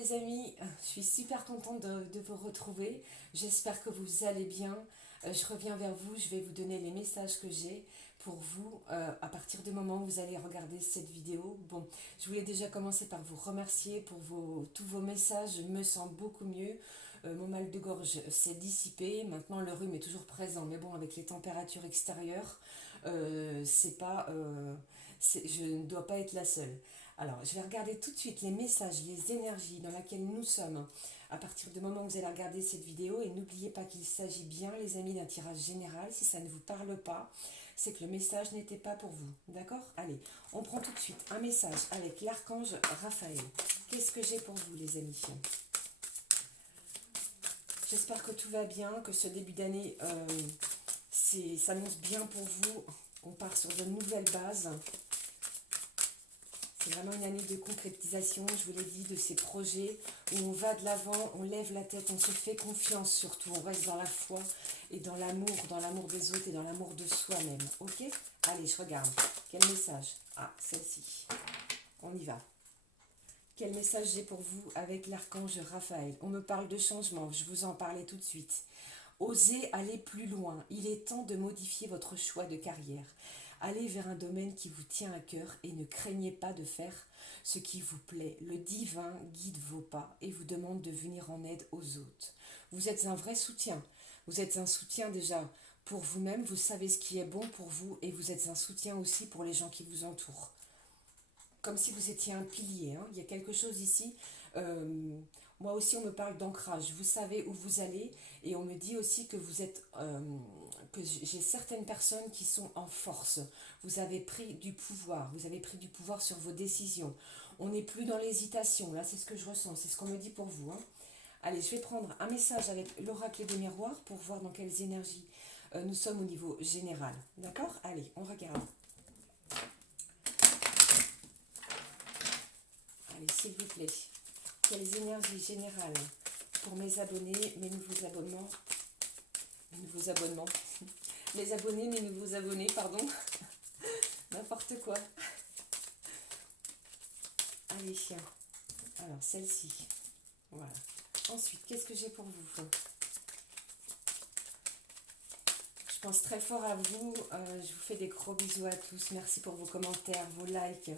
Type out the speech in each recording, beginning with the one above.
les amis, je suis super contente de vous retrouver. J'espère que vous allez bien. Je reviens vers vous, je vais vous donner les messages que j'ai pour vous à partir du moment où vous allez regarder cette vidéo. Bon, je voulais déjà commencer par vous remercier pour tous vos messages. Je me sens beaucoup mieux. Mon mal de gorge s'est dissipé. Maintenant, le rhume est toujours présent, mais bon, avec les températures extérieures, c'est pas, je ne dois pas être la seule. Alors, je vais regarder tout de suite les messages, les énergies dans lesquelles nous sommes à partir du moment où vous allez regarder cette vidéo. Et n'oubliez pas qu'il s'agit bien, les amis, d'un tirage général. Si ça ne vous parle pas, c'est que le message n'était pas pour vous. D'accord? Allez, on prend tout de suite un message avec l'archange Raphaël. Qu'est-ce que j'ai pour vous, les amis? J'espère que tout va bien, que ce début d'année s'annonce bien pour vous. On part sur de nouvelles bases. C'est vraiment une année de concrétisation, je vous l'ai dit, de ces projets où on va de l'avant, on lève la tête, on se fait confiance surtout, on reste dans la foi et dans l'amour des autres et dans l'amour de soi-même. Ok? Allez, je regarde. Quel message? Ah, celle-ci. On y va. Quel message j'ai pour vous avec l'archange Raphaël? On me parle de changement, je vous en parlais tout de suite. Osez aller plus loin, il est temps de modifier votre choix de carrière. Allez vers un domaine qui vous tient à cœur et ne craignez pas de faire ce qui vous plaît. Le divin guide vos pas et vous demande de venir en aide aux autres. Vous êtes un vrai soutien. Vous êtes un soutien déjà pour vous-même, vous savez ce qui est bon pour vous et vous êtes un soutien aussi pour les gens qui vous entourent. Comme si vous étiez un pilier, hein. Il y a quelque chose ici. Moi aussi, on me parle d'ancrage. Vous savez où vous allez et on me dit aussi que vous êtes, que j'ai certaines personnes qui sont en force. Vous avez pris du pouvoir. Vous avez pris du pouvoir sur vos décisions. On n'est plus dans l'hésitation. Là, c'est ce que je ressens. C'est ce qu'on me dit pour vous, hein. Allez, je vais prendre un message avec l'oracle des miroirs pour voir dans quelles énergies nous sommes au niveau général. D'accord? Allez, on regarde. Allez, s'il vous plaît, quelles énergies générales pour mes abonnés, mes nouveaux abonnements, mes abonnés, mes nouveaux abonnés, pardon, n'importe quoi. Allez, alors celle-ci, voilà. Ensuite, qu'est-ce que j'ai pour vous? Je pense très fort à vous, je vous fais des gros bisous à tous, merci pour vos commentaires, vos likes,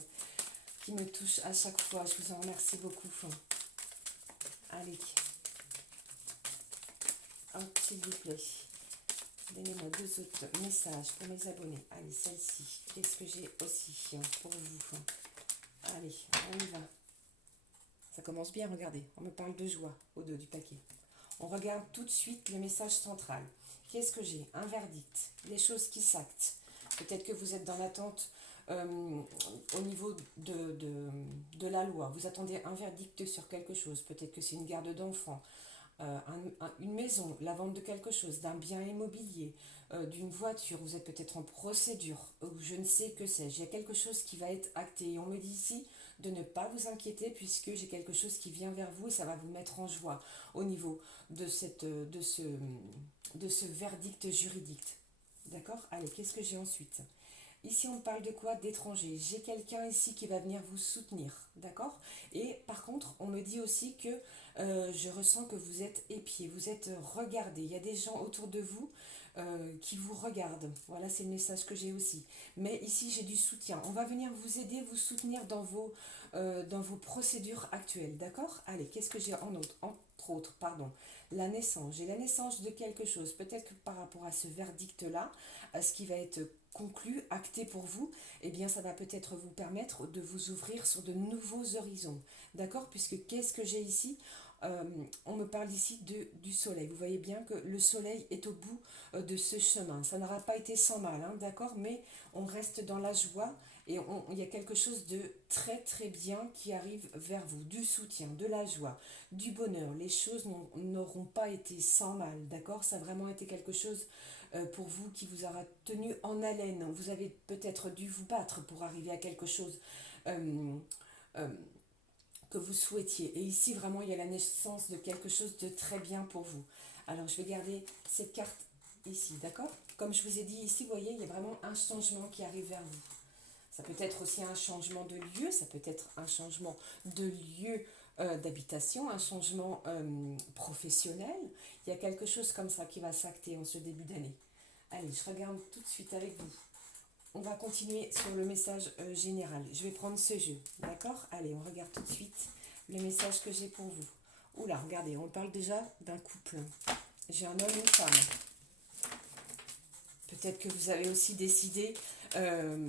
qui me touchent à chaque fois, je vous en remercie beaucoup. Allez, hop, s'il vous plaît, donnez-moi deux autres messages pour mes abonnés. Allez, celle-ci, qu'est-ce que j'ai aussi pour vous? Allez, on y va. Ça commence bien, regardez, on me parle de joie au dos du paquet. On regarde tout de suite le message central. Qu'est-ce que j'ai? Un verdict, les choses qui s'actent. Peut-être que vous êtes dans l'attente au niveau de la loi. Vous attendez un verdict sur quelque chose. Peut-être que c'est une garde d'enfants, une maison, la vente de quelque chose, d'un bien immobilier, d'une voiture. Vous êtes peut-être en procédure, ou je ne sais que sais-je. Il y a quelque chose qui va être acté. Et on me dit ici de ne pas vous inquiéter puisque j'ai quelque chose qui vient vers vous et ça va vous mettre en joie au niveau de ce verdict juridique. D'accord? Allez, qu'est-ce que j'ai ensuite? Ici, on parle de quoi? D'étrangers. J'ai quelqu'un ici qui va venir vous soutenir, d'accord? Et par contre, on me dit aussi que je ressens que vous êtes épié, vous êtes regardé. Il y a des gens autour de vous qui vous regardent. Voilà, c'est le message que j'ai aussi. Mais ici, j'ai du soutien. On va venir vous aider, vous soutenir dans vos procédures actuelles, d'accord? Allez, qu'est-ce que j'ai entre autres, pardon, la naissance. J'ai la naissance de quelque chose. Peut-être que par rapport à ce verdict-là, à ce qui va être conclu, acté pour vous, eh bien ça va peut-être vous permettre de vous ouvrir sur de nouveaux horizons. D'accord? Puisque qu'est-ce que j'ai ici? On me parle ici du soleil. Vous voyez bien que le soleil est au bout de ce chemin. Ça n'aura pas été sans mal, hein, d'accord? Mais on reste dans la joie et il y a quelque chose de très très bien qui arrive vers vous. Du soutien, de la joie, du bonheur. Les choses n'auront pas été sans mal, d'accord? Ça a vraiment été quelque chose pour vous qui vous aura tenu en haleine. Vous avez peut-être dû vous battre pour arriver à quelque chose euh, euh, que vous souhaitiez. Et ici, vraiment, il y a la naissance de quelque chose de très bien pour vous. Alors, je vais garder cette carte ici, d'accord? Comme je vous ai dit ici, vous voyez, il y a vraiment un changement qui arrive vers vous. Ça peut être aussi un changement de lieu, ça peut être un changement de lieu d'habitation, un changement professionnel. Il y a quelque chose comme ça qui va s'acter en ce début d'année. Allez, je regarde tout de suite avec vous. On va continuer sur le message général. Je vais prendre ce jeu, d'accord? Allez, on regarde tout de suite le message que j'ai pour vous. Oula, regardez, on parle déjà d'un couple. J'ai un homme et une femme. Peut-être que vous avez aussi décidé,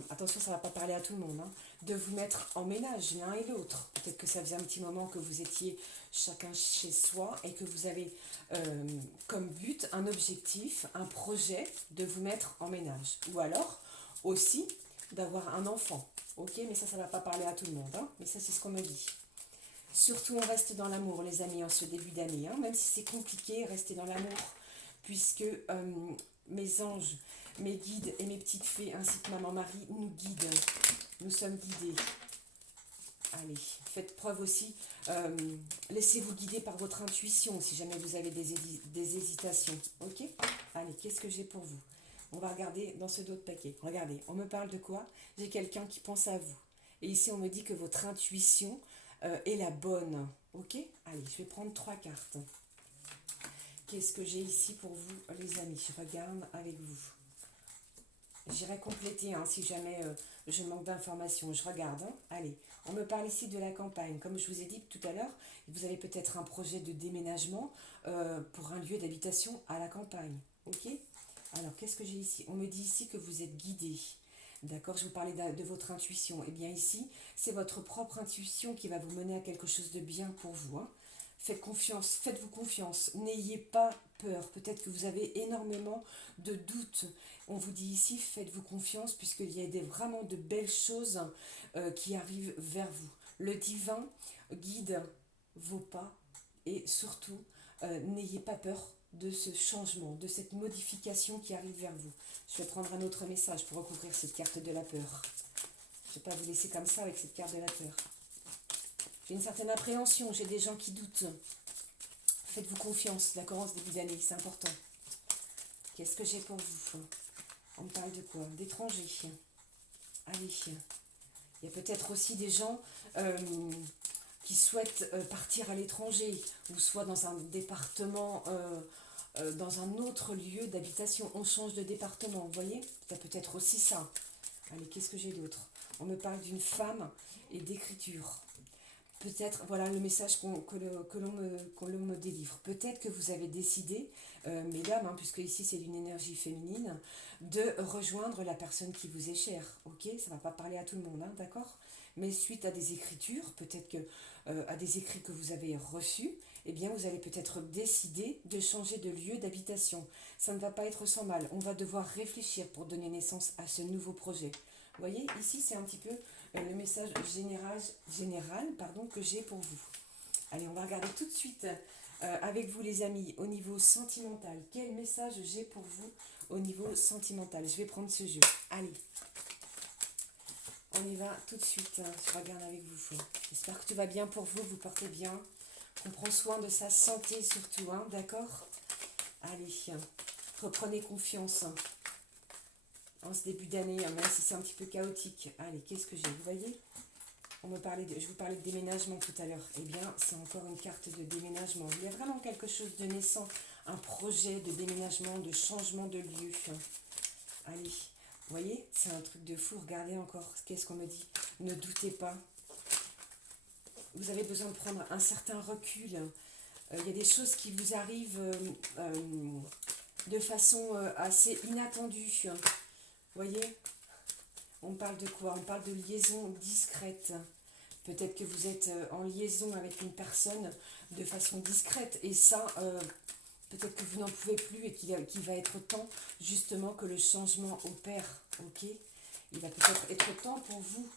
attention, ça ne va pas parler à tout le monde, hein, de vous mettre en ménage l'un et l'autre. Peut-être que ça faisait un petit moment que vous étiez chacun chez soi et que vous avez comme but, un objectif, un projet de vous mettre en ménage. Ou alors aussi d'avoir un enfant. Ok, mais ça ne va pas parler à tout le monde, hein, mais ça c'est ce qu'on me dit. Surtout on reste dans l'amour les amis en ce début d'année, hein, même si c'est compliqué, restez dans l'amour, puisque mes anges, mes guides et mes petites fées ainsi que maman Marie nous guident. Nous sommes guidés. Allez, faites preuve aussi, laissez-vous guider par votre intuition si jamais vous avez des hésitations. Ok? Allez, qu'est-ce que j'ai pour vous? On va regarder dans ce dos de paquet. Regardez, on me parle de quoi? J'ai quelqu'un qui pense à vous. Et ici, on me dit que votre intuition est la bonne. Ok? Allez, je vais prendre 3 cartes. Qu'est-ce que j'ai ici pour vous, les amis? Je regarde avec vous. J'irai compléter hein, si jamais je manque d'informations. Je regarde. Hein. Allez, on me parle ici de la campagne. Comme je vous ai dit tout à l'heure, vous avez peut-être un projet de déménagement pour un lieu d'habitation à la campagne. Ok? Alors, qu'est-ce que j'ai ici? On me dit ici que vous êtes guidé. D'accord, je vous parlais de votre intuition. Eh bien ici, c'est votre propre intuition qui va vous mener à quelque chose de bien pour vous. Hein. Faites confiance, faites-vous confiance. N'ayez pas peur. Peut-être que vous avez énormément de doutes. On vous dit ici, faites-vous confiance puisqu'il y a vraiment de belles choses qui arrivent vers vous. Le divin guide vos pas et surtout, n'ayez pas peur de ce changement, de cette modification qui arrive vers vous. Je vais prendre un autre message pour recouvrir cette carte de la peur. Je ne vais pas vous laisser comme ça avec cette carte de la peur. J'ai une certaine appréhension, j'ai des gens qui doutent. Faites-vous confiance, d'accord, en ce début d'année, c'est important. Qu'est-ce que j'ai pour vous? On me parle de quoi? D'étrangers. Allez. Il y a peut-être aussi des gens qui souhaitent partir à l'étranger, ou soit dans un département, dans un autre lieu d'habitation. On change de département, vous voyez? Il y a peut-être aussi ça. Allez, qu'est-ce que j'ai d'autre? On me parle d'une femme et d'écriture. Peut-être, voilà le message que l'on me délivre. Peut-être que vous avez décidé, mesdames, hein, puisque ici c'est d'une énergie féminine, de rejoindre la personne qui vous est chère. Ok, ça ne va pas parler à tout le monde, hein, d'accord? Mais suite à des écritures, peut-être que à des écrits que vous avez reçus, eh bien vous allez peut-être décider de changer de lieu d'habitation. Ça ne va pas être sans mal. On va devoir réfléchir pour donner naissance à ce nouveau projet. Vous voyez, ici c'est un petit peu le message général que j'ai pour vous. Allez, on va regarder tout de suite avec vous les amis au niveau sentimental. Quel message j'ai pour vous au niveau sentimental? Je vais prendre ce jeu. Allez, on y va tout de suite. Je regarde avec vous. J'espère que tout va bien pour vous, vous portez bien. Qu'on prend soin de sa santé surtout, hein, d'accord? Allez, reprenez confiance. En ce début d'année, même si c'est un petit peu chaotique. Allez, qu'est-ce que j'ai? Vous voyez? Je vous parlais de déménagement tout à l'heure. Eh bien, c'est encore une carte de déménagement. Il y a vraiment quelque chose de naissant, un projet de déménagement, de changement de lieu. Allez, vous voyez? C'est un truc de fou. Regardez encore, qu'est-ce qu'on me dit? Ne doutez pas. Vous avez besoin de prendre un certain recul. Il y a des choses qui vous arrivent de façon assez inattendue. Vous voyez? On parle de quoi? On parle de liaison discrète. Peut-être que vous êtes en liaison avec une personne de façon discrète. Et ça, peut-être que vous n'en pouvez plus et qu'il va être temps justement que le changement opère. Ok? Il va peut-être être temps pour vous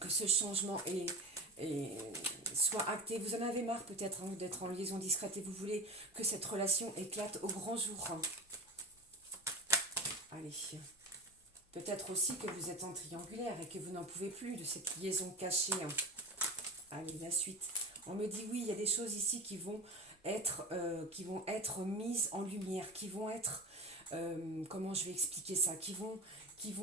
que ce changement soit acté. Vous en avez marre peut-être hein, d'être en liaison discrète et vous voulez que cette relation éclate au grand jour. Allez. Peut-être aussi que vous êtes en triangulaire et que vous n'en pouvez plus de cette liaison cachée. Allez, la suite. On me dit oui, il y a des choses ici qui vont être mises en lumière, qui vont être, comment je vais expliquer ça, il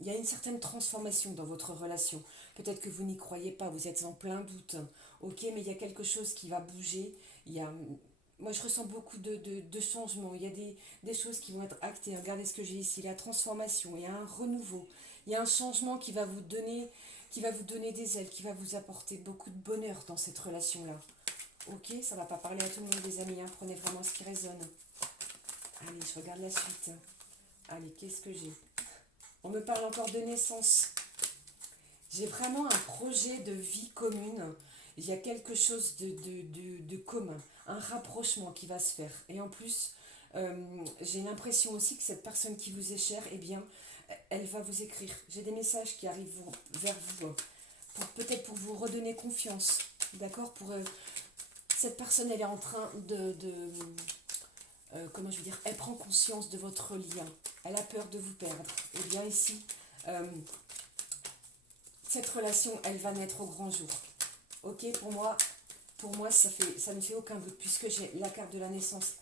y a une certaine transformation dans votre relation. Peut-être que vous n'y croyez pas, vous êtes en plein doute. Ok, mais il y a quelque chose qui va bouger. Il y a, moi, je ressens beaucoup de changements. Il y a des choses qui vont être actées. Regardez ce que j'ai ici, la transformation. Il y a un renouveau. Il y a un changement qui va vous donner des ailes, qui va vous apporter beaucoup de bonheur dans cette relation-là. Ok, ça ne va pas parler à tout le monde, les amis. Hein. Prenez vraiment ce qui résonne. Allez, je regarde la suite. Allez, qu'est-ce que j'ai? On me parle encore de naissance. J'ai vraiment un projet de vie commune. Il y a quelque chose de commun, un rapprochement qui va se faire. Et en plus, j'ai l'impression aussi que cette personne qui vous est chère, eh bien, elle va vous écrire. J'ai des messages qui arrivent vers vous, peut-être pour vous redonner confiance. D'accord, cette personne, elle est en train comment je veux dire, elle prend conscience de votre lien. Elle a peur de vous perdre. Et bien ici, cette relation, elle va naître au grand jour. Ok, pour moi ça ne fait aucun doute, puisque j'ai la carte de la naissance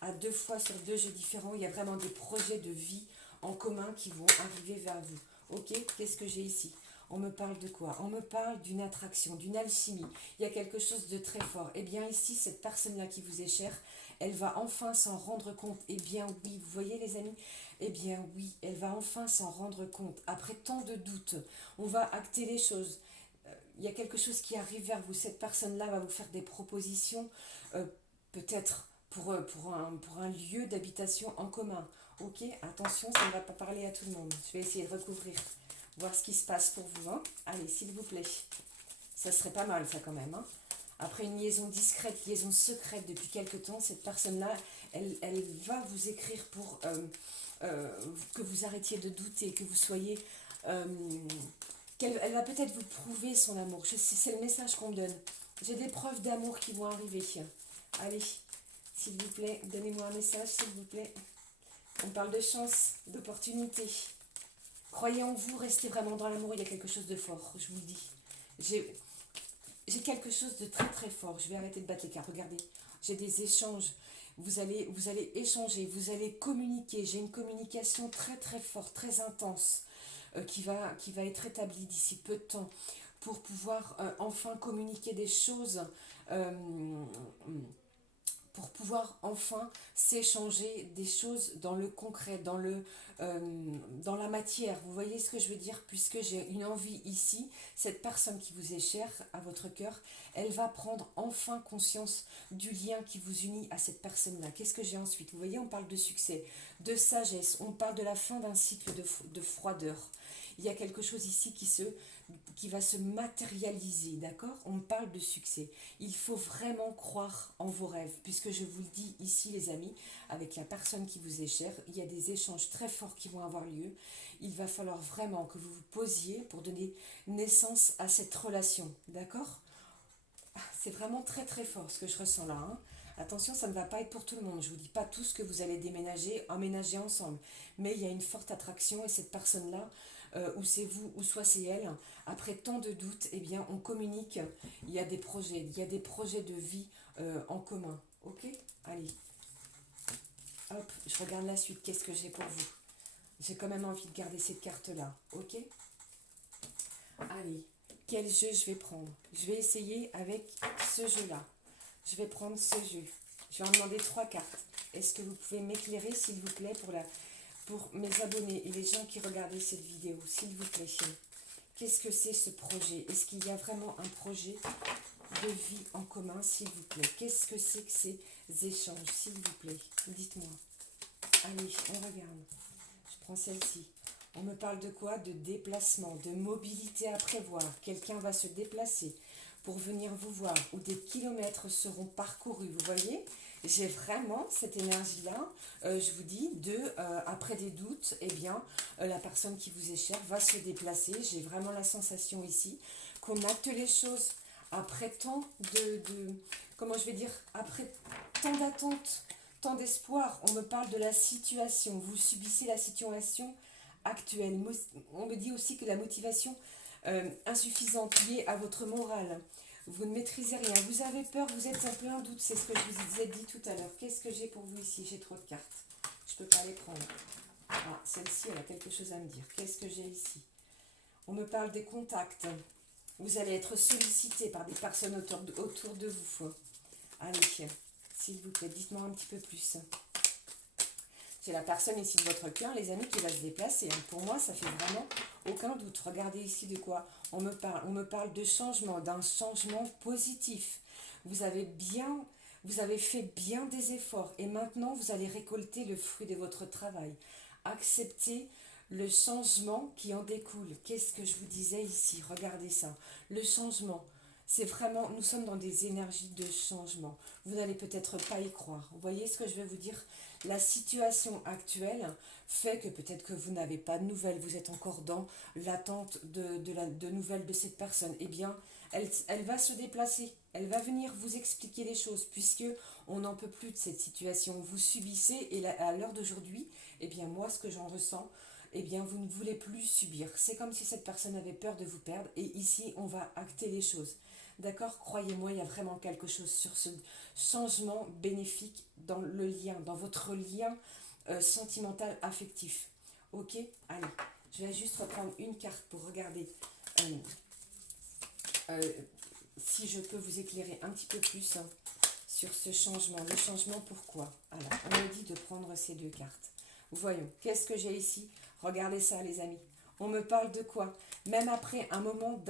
à 2 fois sur 2 jeux différents. Il y a vraiment des projets de vie en commun qui vont arriver vers vous. Ok, qu'est-ce que j'ai ici? On me parle de quoi? On me parle d'une attraction, d'une alchimie. Il y a quelque chose de très fort. Et bien ici, cette personne-là qui vous est chère, elle va enfin s'en rendre compte. Eh bien oui, vous voyez les amis? Eh bien oui, elle va enfin s'en rendre compte. Après tant de doutes, on va acter les choses. Il y a quelque chose qui arrive vers vous. Cette personne-là va vous faire des propositions, euh, peut-être pour un lieu d'habitation en commun. Ok, attention, ça ne va pas parler à tout le monde. Je vais essayer de recouvrir, voir ce qui se passe pour vous. Hein. Allez, s'il vous plaît. Ça serait pas mal, ça quand même. Hein. Après une liaison discrète, liaison secrète depuis quelque temps, cette personne-là, elle va vous écrire pour que vous arrêtiez de douter, que vous soyez... euh, elle va peut-être vous prouver son amour. C'est le message qu'on me donne. J'ai des preuves d'amour qui vont arriver. Allez, s'il vous plaît, donnez-moi un message, s'il vous plaît. On parle de chance, d'opportunité. Croyez en vous, restez vraiment dans l'amour. Il y a quelque chose de fort, je vous le dis. J'ai quelque chose de très très fort. Je vais arrêter de battre les cartes. Regardez, j'ai des échanges. Vous allez échanger, vous allez communiquer. J'ai une communication très très forte, très intense, qui va être établie d'ici peu de temps pour pouvoir enfin communiquer des choses, euh, pour pouvoir enfin s'échanger des choses dans le concret, dans la matière. Vous voyez ce que je veux dire? Puisque j'ai une envie ici, cette personne qui vous est chère à votre cœur, elle va prendre enfin conscience du lien qui vous unit à cette personne-là. Qu'est-ce que j'ai ensuite? Vous voyez, on parle de succès, de sagesse, on parle de la fin d'un cycle de froideur. Il y a quelque chose ici qui va se matérialiser, d'accord? On parle de succès. Il faut vraiment croire en vos rêves, puisque je vous le dis ici, les amis, avec la personne qui vous est chère, il y a des échanges très forts qui vont avoir lieu. Il va falloir vraiment que vous vous posiez pour donner naissance à cette relation, d'accord? C'est vraiment très très fort ce que je ressens là. Hein. Attention, ça ne va pas être pour tout le monde. Je ne vous dis pas tous que vous allez emménager ensemble. Mais il y a une forte attraction et cette personne-là, ou c'est vous, ou soit c'est elle, après tant de doutes, eh bien, on communique. Il y a des projets de vie en commun. Ok? Allez, hop, je regarde la suite. Qu'est-ce que j'ai pour vous? J'ai quand même envie de garder cette carte-là. Ok? Allez, quel jeu je vais prendre? Je vais essayer avec ce jeu-là. Je vais prendre ce jeu. Je vais en demander 3 cartes. Est-ce que vous pouvez m'éclairer, s'il vous plaît, pour mes abonnés et les gens qui regardent cette vidéo, s'il vous plaît? Qu'est-ce que c'est ce projet? Est-ce qu'il y a vraiment un projet de vie en commun, s'il vous plaît? Qu'est-ce que c'est que ces échanges, s'il vous plaît? Dites-moi. Allez, on regarde. Je prends celle-ci. On me parle de quoi? De déplacement, de mobilité à prévoir. Quelqu'un va se déplacer pour venir vous voir, où des kilomètres seront parcourus. Vous voyez, j'ai vraiment cette énergie-là. Je vous dis, après des doutes, eh bien, la personne qui vous est chère va se déplacer. J'ai vraiment la sensation ici qu'on acte les choses après tant comment je vais dire, après tant d'attentes, tant d'espoir. On me parle de la situation. Vous subissez la situation actuelle. On me dit aussi que la motivation insuffisante liée à votre morale. Vous ne maîtrisez rien. Vous avez peur, vous êtes un peu en doute. C'est ce que je vous ai dit tout à l'heure. Qu'est-ce que j'ai pour vous ici? J'ai trop de cartes. Je ne peux pas les prendre. Ah, celle-ci, elle a quelque chose à me dire. Qu'est-ce que j'ai ici? On me parle des contacts. Vous allez être sollicité par des personnes autour de vous. Allez, s'il vous plaît, dites-moi un petit peu plus. C'est la personne ici de votre cœur, les amis, qui va se déplacer. Pour moi, ça fait vraiment aucun doute. Regardez ici de quoi on me parle. On me parle de changement, d'un changement positif. Vous avez fait bien des efforts et maintenant vous allez récolter le fruit de votre travail. Acceptez le changement qui en découle. Qu'est-ce que je vous disais ici? Regardez ça. Le changement, c'est vraiment, nous sommes dans des énergies de changement. Vous n'allez peut-être pas y croire. Vous voyez ce que je vais vous dire? La situation actuelle fait que peut-être que vous n'avez pas de nouvelles, vous êtes encore dans l'attente de nouvelles de cette personne. Eh bien, elle va se déplacer, elle va venir vous expliquer les choses, puisque on n'en peut plus de cette situation. Vous subissez, et à l'heure d'aujourd'hui, eh bien moi, ce que j'en ressens, eh bien vous ne voulez plus subir. C'est comme si cette personne avait peur de vous perdre, et ici, on va acter les choses. D'accord? Croyez-moi, il y a vraiment quelque chose sur ce changement bénéfique dans le lien, dans votre lien sentimental affectif. Ok? Allez, je vais juste reprendre une carte pour regarder euh, euh, si je peux vous éclairer un petit peu plus sur ce changement. Le changement, pourquoi? Alors, on me dit de prendre ces deux cartes. Voyons, qu'est-ce que j'ai ici? Regardez ça, les amis. On me parle de quoi? Même après un moment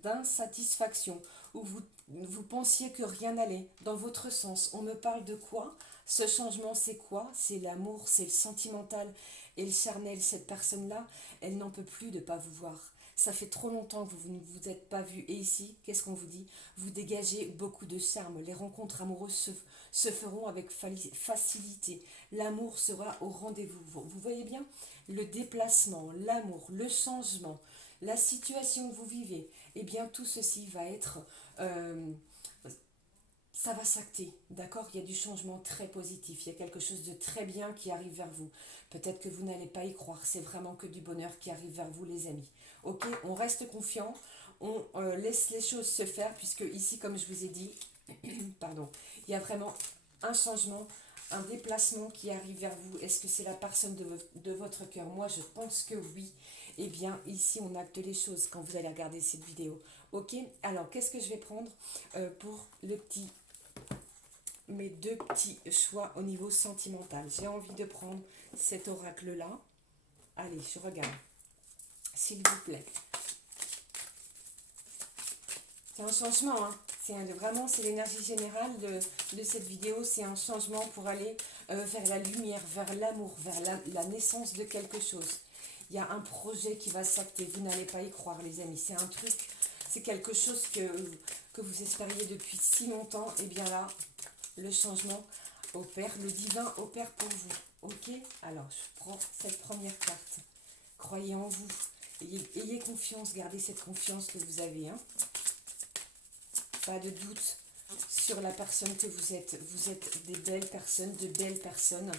d'insatisfaction, où vous pensiez que rien n'allait dans votre sens, on me parle de quoi? Ce changement, c'est quoi? C'est l'amour, c'est le sentimental et le charnel. Cette personne-là, elle n'en peut plus de ne pas vous voir. Ça fait trop longtemps que vous ne vous êtes pas vu. Et ici, qu'est-ce qu'on vous dit? Vous dégagez beaucoup de charme. Les rencontres amoureuses se feront avec facilité. L'amour sera au rendez-vous. Vous voyez bien? Le déplacement, l'amour, le changement, la situation que vous vivez, eh bien tout ceci va être... ça va s'acter, d'accord? Il y a du changement très positif, il y a quelque chose de très bien qui arrive vers vous. Peut-être que vous n'allez pas y croire, c'est vraiment que du bonheur qui arrive vers vous, les amis. Ok, on reste confiant, on laisse les choses se faire, puisque ici, comme je vous ai dit, pardon, il y a vraiment un changement, un déplacement qui arrive vers vous. Est-ce que c'est la personne de votre cœur? Moi, je pense que oui. Eh bien, ici, on acte les choses quand vous allez regarder cette vidéo. Ok, alors, qu'est-ce que je vais prendre pour mes deux petits choix au niveau sentimental? J'ai envie de prendre cet oracle-là. Allez, je regarde. S'il vous plaît. C'est un changement, hein. Vraiment, c'est l'énergie générale de cette vidéo. C'est un changement pour aller vers la lumière, vers l'amour, vers la naissance de quelque chose. Il y a un projet qui va s'acter. Vous n'allez pas y croire, les amis. C'est un truc, c'est quelque chose que vous espériez depuis si longtemps. Et bien là, le changement opère, le divin opère pour vous. Ok? Alors, je prends cette première carte. Croyez en vous. Ayez confiance, gardez cette confiance que vous avez, hein. Pas de doute sur la personne que vous êtes. Vous êtes des belles personnes, de belles personnes.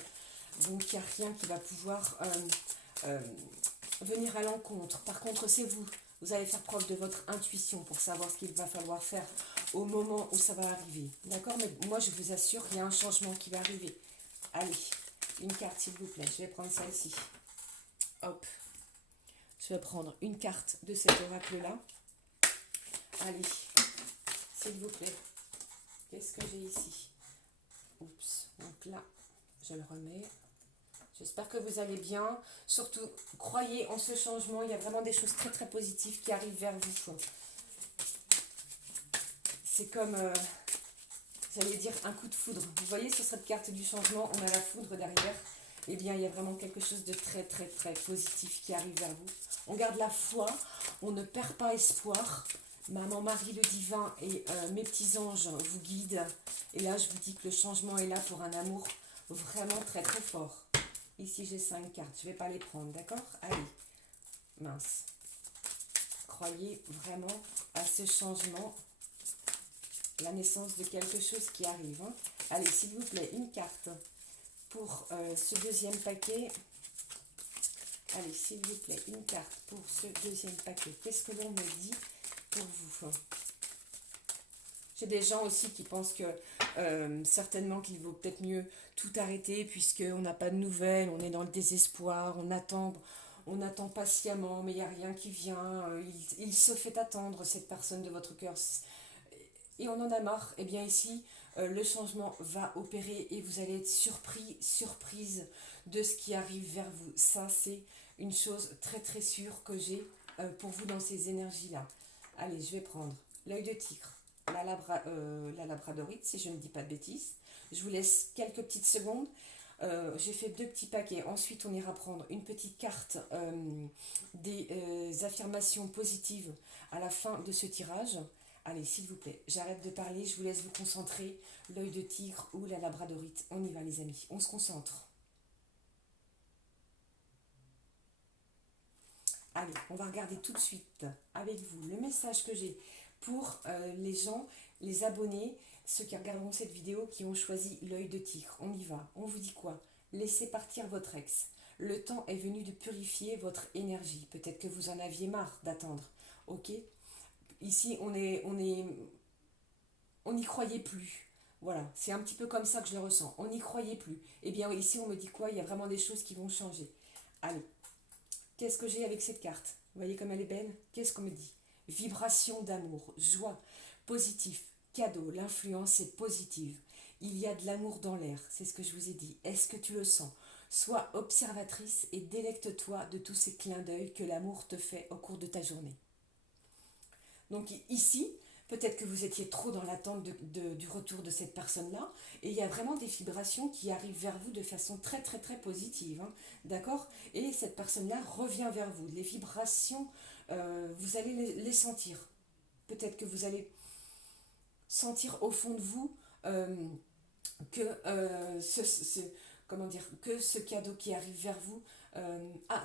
Donc, il n'y a rien qui va pouvoir venir à l'encontre. Par contre, c'est vous. Vous allez faire preuve de votre intuition pour savoir ce qu'il va falloir faire au moment où ça va arriver. D'accord? Mais moi, je vous assure, il y a un changement qui va arriver. Allez, une carte, s'il vous plaît. Je vais prendre celle-ci. Hop. Je vais prendre une carte de cet oracle-là. Allez. S'il vous plaît, qu'est-ce que j'ai ici? Oups, donc là, je le remets. J'espère que vous allez bien. Surtout, croyez en ce changement. Il y a vraiment des choses très très positives qui arrivent vers vous. C'est comme, j'allais dire, un coup de foudre. Vous voyez sur cette carte du changement, on a la foudre derrière. Eh bien, il y a vraiment quelque chose de très très très positif qui arrive vers vous. On garde la foi, on ne perd pas espoir. Maman Marie le divin et mes petits anges vous guident. Et là, je vous dis que le changement est là pour un amour vraiment très très fort. Ici, j'ai 5 cartes. Je ne vais pas les prendre, d'accord? Allez, mince. Croyez vraiment à ce changement, la naissance de quelque chose qui arrive, hein. Allez, s'il vous plaît, une carte pour ce deuxième paquet. Allez, s'il vous plaît, une carte pour ce deuxième paquet. Qu'est-ce que l'on me dit pour vous? J'ai des gens aussi qui pensent que certainement qu'il vaut peut-être mieux tout arrêter puisqu'on n'a pas de nouvelles, on est dans le désespoir, on attend, on attend patiemment, mais il n'y a rien qui vient, il se fait attendre, cette personne de votre cœur, et on en a marre. Eh bien ici, le changement va opérer et vous allez être surpris, surprise de ce qui arrive vers vous. Ça, c'est une chose très très sûre que j'ai pour vous dans ces énergies-là. Allez, je vais prendre l'œil de tigre, la labradorite, si je ne dis pas de bêtises. Je vous laisse quelques petites secondes. J'ai fait 2 petits paquets. Ensuite, on ira prendre une petite carte des affirmations positives à la fin de ce tirage. Allez, s'il vous plaît, j'arrête de parler, je vous laisse vous concentrer. L'œil de tigre ou la labradorite. On y va, les amis, on se concentre. Allez, on va regarder tout de suite avec vous le message que j'ai pour les gens, les abonnés, ceux qui regarderont cette vidéo, qui ont choisi l'œil de tigre. On y va. On vous dit quoi? Laissez partir votre ex. Le temps est venu de purifier votre énergie. Peut-être que vous en aviez marre d'attendre. Ok? Ici, on n'y croyait plus. Voilà, c'est un petit peu comme ça que je le ressens. On n'y croyait plus. Eh bien, ici, on me dit quoi? Il y a vraiment des choses qui vont changer. Allez, qu'est-ce que j'ai avec cette carte? Vous voyez comme elle est belle? Qu'est-ce qu'on me dit? Vibration d'amour, joie, positif, cadeau, l'influence est positive. Il y a de l'amour dans l'air, c'est ce que je vous ai dit. Est-ce que tu le sens? Sois observatrice et délecte-toi de tous ces clins d'œil que l'amour te fait au cours de ta journée. Donc ici, peut-être que vous étiez trop dans l'attente du retour de cette personne-là, et il y a vraiment des vibrations qui arrivent vers vous de façon très très très positive, hein, d'accord? Et cette personne-là revient vers vous. Les vibrations, vous allez les sentir. Peut-être que vous allez sentir au fond de vous que comment dire, que ce cadeau qui arrive vers vous,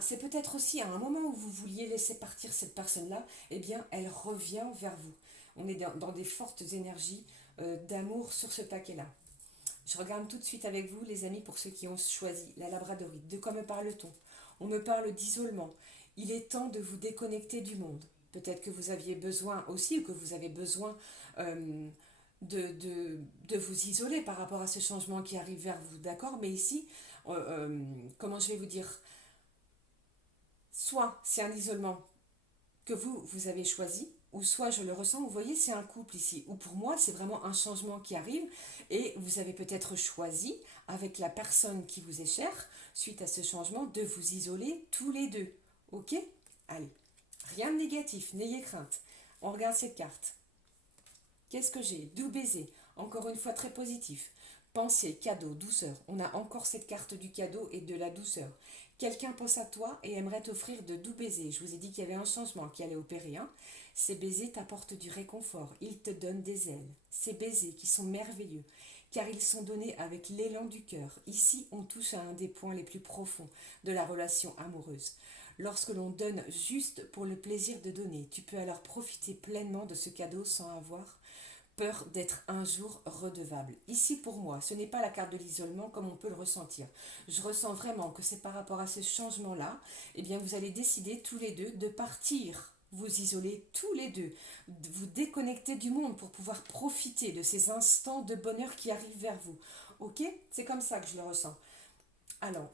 c'est peut-être aussi à un moment où vous vouliez laisser partir cette personne-là, eh bien, elle revient vers vous. On est dans des fortes énergies d'amour sur ce paquet-là. Je regarde tout de suite avec vous, les amis, pour ceux qui ont choisi la labradorite. De quoi me parle-t-on? On me parle d'isolement. Il est temps de vous déconnecter du monde. Peut-être que vous aviez besoin aussi, ou que vous avez besoin de vous isoler par rapport à ce changement qui arrive vers vous, d'accord? Mais ici, comment je vais vous dire? Soit c'est un isolement que vous avez choisi, ou soit je le ressens, vous voyez, c'est un couple ici, ou pour moi, c'est vraiment un changement qui arrive, et vous avez peut-être choisi, avec la personne qui vous est chère, suite à ce changement, de vous isoler tous les deux, ok? Allez, rien de négatif, n'ayez crainte. On regarde cette carte. Qu'est-ce que j'ai? Doux baiser, encore une fois très positif. Pensée, cadeau, douceur. On a encore cette carte du cadeau et de la douceur. Quelqu'un pense à toi et aimerait t'offrir de doux baisers. Je vous ai dit qu'il y avait un changement qui allait opérer. Hein. Ces baisers t'apportent du réconfort. Ils te donnent des ailes. Ces baisers qui sont merveilleux, car ils sont donnés avec l'élan du cœur. Ici, on touche à un des points les plus profonds de la relation amoureuse. Lorsque l'on donne juste pour le plaisir de donner, tu peux alors profiter pleinement de ce cadeau sans avoir peur d'être un jour redevable. Ici, pour moi, ce n'est pas la carte de l'isolement comme on peut le ressentir. Je ressens vraiment que c'est par rapport à ce changement-là, eh bien, vous allez décider tous les deux de partir, vous isoler tous les deux, de vous déconnecter du monde pour pouvoir profiter de ces instants de bonheur qui arrivent vers vous. Ok? C'est comme ça que je le ressens. Alors,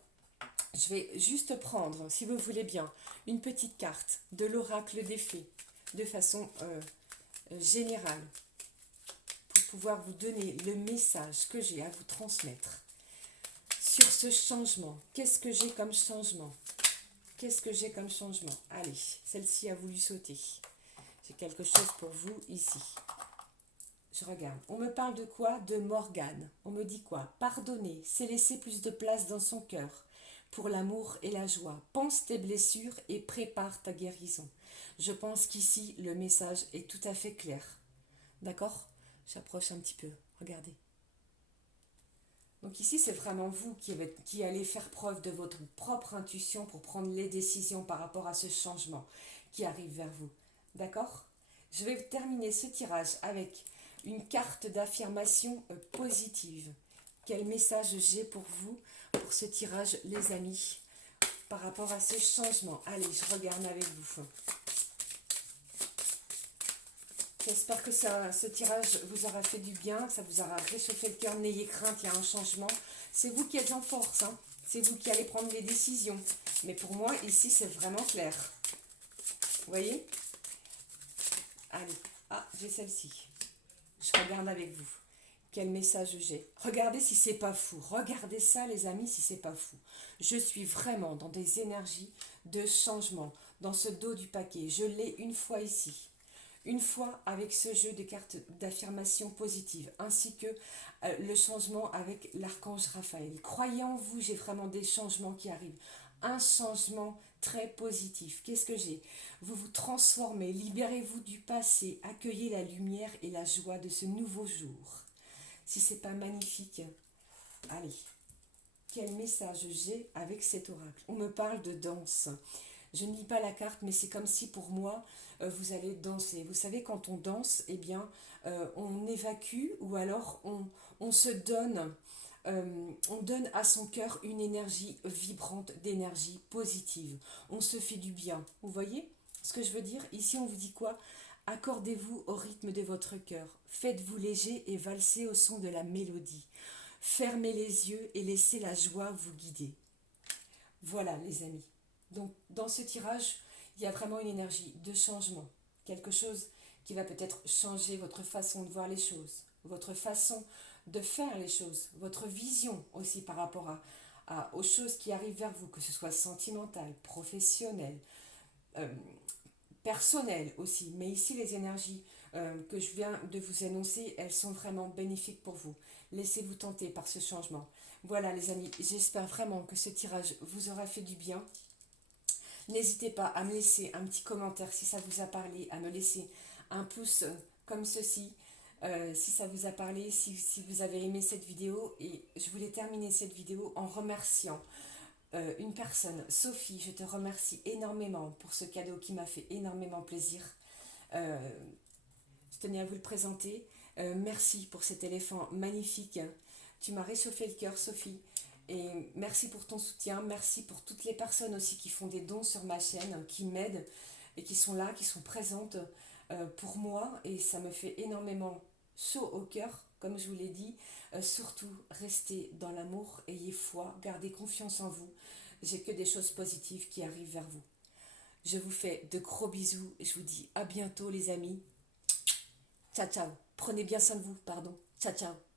je vais juste prendre, si vous voulez bien, une petite carte de l'oracle des fées, de façon générale, pouvoir vous donner le message que j'ai à vous transmettre sur ce changement. Qu'est-ce que j'ai comme changement? Qu'est-ce que j'ai comme changement? Allez, celle-ci a voulu sauter. J'ai quelque chose pour vous ici. Je regarde. On me parle de quoi? De Morgane. On me dit quoi? Pardonner, c'est laisser plus de place dans son cœur pour l'amour et la joie. Pense tes blessures et prépare ta guérison. Je pense qu'ici, le message est tout à fait clair. D'accord? J'approche un petit peu, regardez. Donc ici, c'est vraiment vous qui allez faire preuve de votre propre intuition pour prendre les décisions par rapport à ce changement qui arrive vers vous. D'accord? Je vais terminer ce tirage avec une carte d'affirmation positive. Quel message j'ai pour vous pour ce tirage, les amis, par rapport à ce changement? Allez, je regarde avec vous. J'espère que ce tirage vous aura fait du bien, ça vous aura réchauffé le cœur. N'ayez crainte, il y a un changement. C'est vous qui êtes en force, hein. C'est vous qui allez prendre les décisions. Mais pour moi, ici, c'est vraiment clair. Vous voyez? Allez, ah, j'ai celle-ci. Je regarde avec vous. Quel message j'ai? Regardez si c'est pas fou. Regardez ça, les amis, si c'est pas fou. Je suis vraiment dans des énergies de changement, dans ce dos du paquet. Je l'ai une fois ici. Une fois avec ce jeu de cartes d'affirmation positive, ainsi que le changement avec l'archange Raphaël. Croyez en vous, j'ai vraiment des changements qui arrivent. Un changement très positif. Qu'est-ce que j'ai? Vous vous transformez, libérez-vous du passé, accueillez la lumière et la joie de ce nouveau jour. Si c'est pas magnifique, allez, quel message j'ai avec cet oracle? On me parle de danse. Je ne lis pas la carte, mais c'est comme si pour moi, vous allez danser. Vous savez, quand on danse, eh bien, on évacue ou alors on se donne, on donne à son cœur une énergie vibrante, d'énergie positive. On se fait du bien. Vous voyez ce que je veux dire? Ici, on vous dit quoi? Accordez-vous au rythme de votre cœur. Faites-vous léger et valsez au son de la mélodie. Fermez les yeux et laissez la joie vous guider. Voilà, les amis. Donc, dans ce tirage, il y a vraiment une énergie de changement. Quelque chose qui va peut-être changer votre façon de voir les choses, votre façon de faire les choses, votre vision aussi par rapport aux choses qui arrivent vers vous, que ce soit sentimental, professionnel, euh, personnel aussi. Mais ici, les énergies que je viens de vous énoncer, elles sont vraiment bénéfiques pour vous. Laissez-vous tenter par ce changement. Voilà les amis, j'espère vraiment que ce tirage vous aura fait du bien. N'hésitez pas à me laisser un petit commentaire si ça vous a parlé, à me laisser un pouce comme ceci, si ça vous a parlé, si vous avez aimé cette vidéo. Et je voulais terminer cette vidéo en remerciant une personne. Sophie, je te remercie énormément pour ce cadeau qui m'a fait énormément plaisir. Euh, je tenais à vous le présenter. Merci pour cet éléphant magnifique. Tu m'as réchauffé le cœur, Sophie. Et merci pour ton soutien. Merci pour toutes les personnes aussi qui font des dons sur ma chaîne, qui m'aident et qui sont là, qui sont présentes pour moi. Et ça me fait énormément chaud au cœur, comme je vous l'ai dit. Surtout, restez dans l'amour, ayez foi, gardez confiance en vous. J'ai que des choses positives qui arrivent vers vous. Je vous fais de gros bisous et je vous dis à bientôt les amis. Ciao ciao. Prenez bien soin de vous, pardon. Ciao ciao.